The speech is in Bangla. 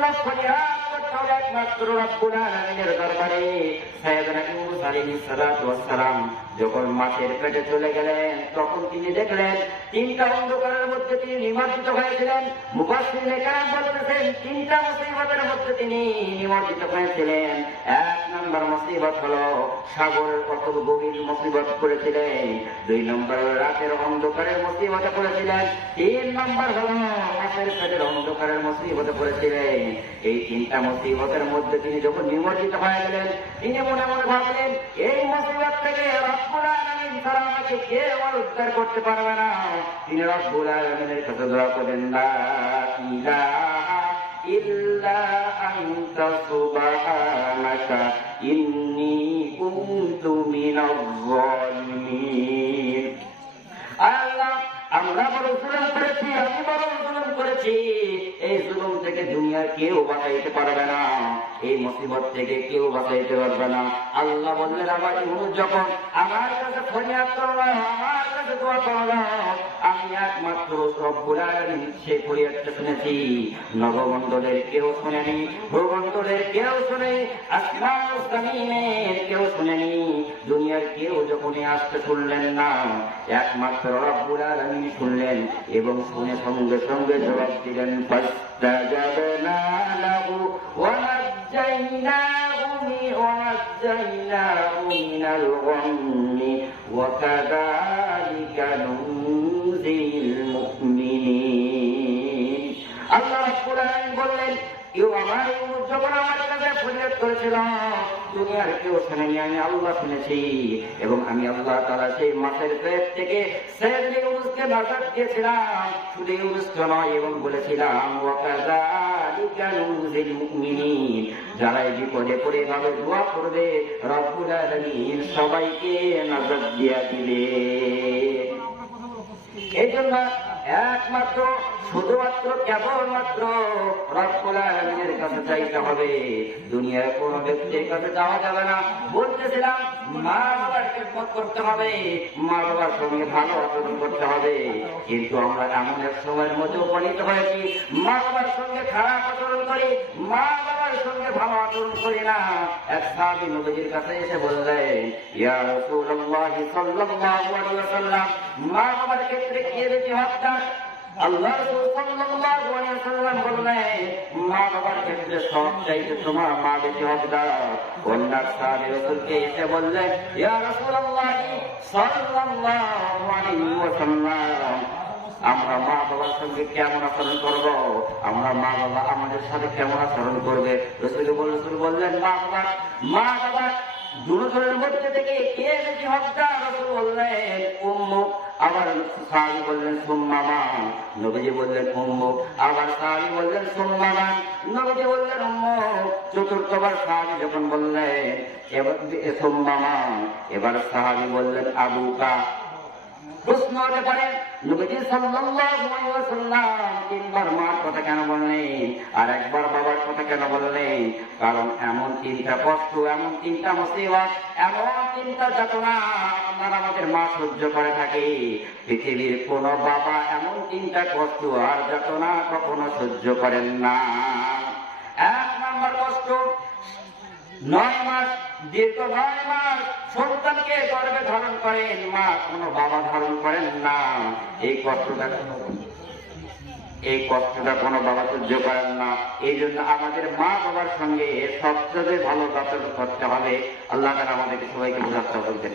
জন্য ফরিয়াদ করতে হবে একমাত্র রব্বুল আলামিনের দরবারে। সাইয়েদনা ইউনূস আলাইহিস সালাতু ওয়াস সালাম যখন মাছের পেটে চলে গেলেন, তখন তিনি দেখলেন তিনটা অন্ধকারের মধ্যে তিনি নিমজ্জিত হয়েছিলেন। মুফাসসিরিনে কেরাম বলতেছেন তিনটা মুসিবতের মধ্যে তিনি নিমজ্জিত হয়েছিলেন। এক নম্বর মুসিবত হলো সাগরের কত গভীর মুসিবত পড়েছিলেন। দুই নম্বর রাতের অন্ধকারের মুসিবতে পড়েছিলেন। তিন নম্বর হলো মাছের পেটের অন্ধকারের মুসিবতে পড়েছিলেন। এই তিনটা মুসিবতের মধ্যে তিনি যখন নিমজ্জিত হয়ে গেলেন, তিনি মনে মনে ভাবলেন এই মুসিবত থেকে রব্বুল আলামিন ছাড়া আমাকে কেউ আর উদ্ধার করতে পারবে না। তিনি রব্বুল আলামিনের কাছে দোয়া করেন, লা ইলাহা ইল্লা আনতা সুবহানাকা ইন্নী কুনতু মিনাজ জালিমিন। আল্লাহ, আমরা বড় জুলুম করেছি, আমি বড় জুলুম করেছি। এই জুলুম থেকে দুনিয়ার কেউ বাঁচাইতে পারবে না, এই মুসিবত থেকে কেউ বাঁচাইতে পারবে না। আল্লাহ বললেন, আমার ইউনূস যখন আমার কাছে ফরিয়াদ করলো, আমার কাছে দোয়া করলো, আমি একমাত্র রব্বুল আলামিন সেই ফরিয়াদটা শুনেছি। নবমণ্ডলের কেউ শুনেনি, ভূমণ্ডলের কেউ শুনেনি, আসমান ও জমিনের কেউ শুনেনি। দুনিয়ার কেউ যখন আসতে শুনলেন না, একমাত্র রব্বুল আলামিন শুনলেন এবং শুনে সঙ্গে সঙ্গে জবাব দিলেন, ফাস্তাজাবনা লাহু ওয়া নাজ্জাইনাহু মিনাল গাম্মি ওয়া কাযালিকা নুনজিল মুমিনিন। আল্লাহ রাব্বুল আলামিন বললেন, আমার যখন আমার কাছে ফরিয়াদ করেছিল, দুনিয়ার কেউ শুনেনি, আমি আল্লাহ শুনেছি এবং আমি আল্লাহ তাআলা সেই মাছের পেট থেকে সাইয়েদনা ইউনূসকে নাজাত দিয়েছিলাম। শুধু ইউনূসকে নয়, এবং বলেছিলাম ওয়া কাযালিকা নুনজিল মুমিনিন, যারা এই বিপদে পড়ে ভাবে দোয়া করবে রব্বুল আলামিন সবাইকে নাজাত দিয়ে দিবে। এই জন্য একমাত্র শুধুমাত্র কেবলমাত্র রব্বুল আলামিনের কাছে চাইতে হবে, দুনিয়ার কোন ব্যক্তির কাছে যাওয়া যাবে না। বলতেছিলাম মা বাবার খেদমত করতে হবে, মা বাবার সঙ্গে ভালো আচরণ করতে হবে, কিন্তু আমরা এমন এক সময়ের মধ্যে উপনীত হয়েছি মা বাবার সঙ্গে খারাপ আচরণ করি, মা বাবার সঙ্গে ভালো আচরণ করি না। এক সাহাবী নবীজির কাছে এসে বললেন, ইয়া রাসূলুল্লাহ সাল্লাল্লাহু আলাইহি ওয়াসাল্লাম, মা বাবার ক্ষেত্রে কে বেশি হকদার? আল্লাহ রাসূল সাল্লাল্লাহু আলাইহি ওয়াসাল্লাম বললেন, মা বাবার ক্ষেত্রে সব চাইতে তোমার মা বেশি হকদার। অন্য সাহাবী রাসূলকে এসে বললেন, ইয়া রাসূলুল্লাহ সাল্লাল্লাহু আলাইহি ওয়াসাল্লাম, আমরা মা বাবার সঙ্গে কেমন আচরণ করব? আমরা মা বাবা আমাদের সাথে কেমন আচরণ করবে? রাসূল বললেন, মা বাবা দুজনের মধ্যে থেকে কে বেশি হকদার? রাসূল বললেন, উম্মুক। আবার সাহাবী বললেন, সুম্মা মান। নবীজি বললেন, উম্মুক। আবার সাহাবী বললেন, সুম্মা মান। নবীজি বললেন, উম্মুক। চতুর্থবার সাহাবী যখন বললেন এবার সুম্মা মান, এবার সাহাবী বললেন, আবুকা। প্রশ্ন হতে পারে, নবীজি সাল্লাল্লাহু আলাইহি ওয়াসাল্লাম তিনবার মার কথা কেন বললেন আর একবার বাবার কথা কেন বললেন? কারণ এমন তিনটা কষ্ট, এমন তিনটা মুসিবত, এমন তিনটা যাতনা আপনারা আমাদের মা সহ্য করে থাকে। পৃথিবীর কোন বাবা এমন তিনটা কষ্ট আর যাতনা কখনো সহ্য করেন না। এক নম্বর কষ্ট, 9 মাস, দীর্ঘ 9 মাস সন্তানকে গর্ভে ধারণ করেন মা, কোনো বাবা ধারণ করেন না। এই কষ্টটা কোনো বাবা সহ্য করেন না। এই জন্য আমাদের মা বাবার সঙ্গে সবচেয়ে ভালো আচরণ করতে হবে। আল্লাহ তাআলা আমাদেরকে সবাইকে বোঝাতে হবে।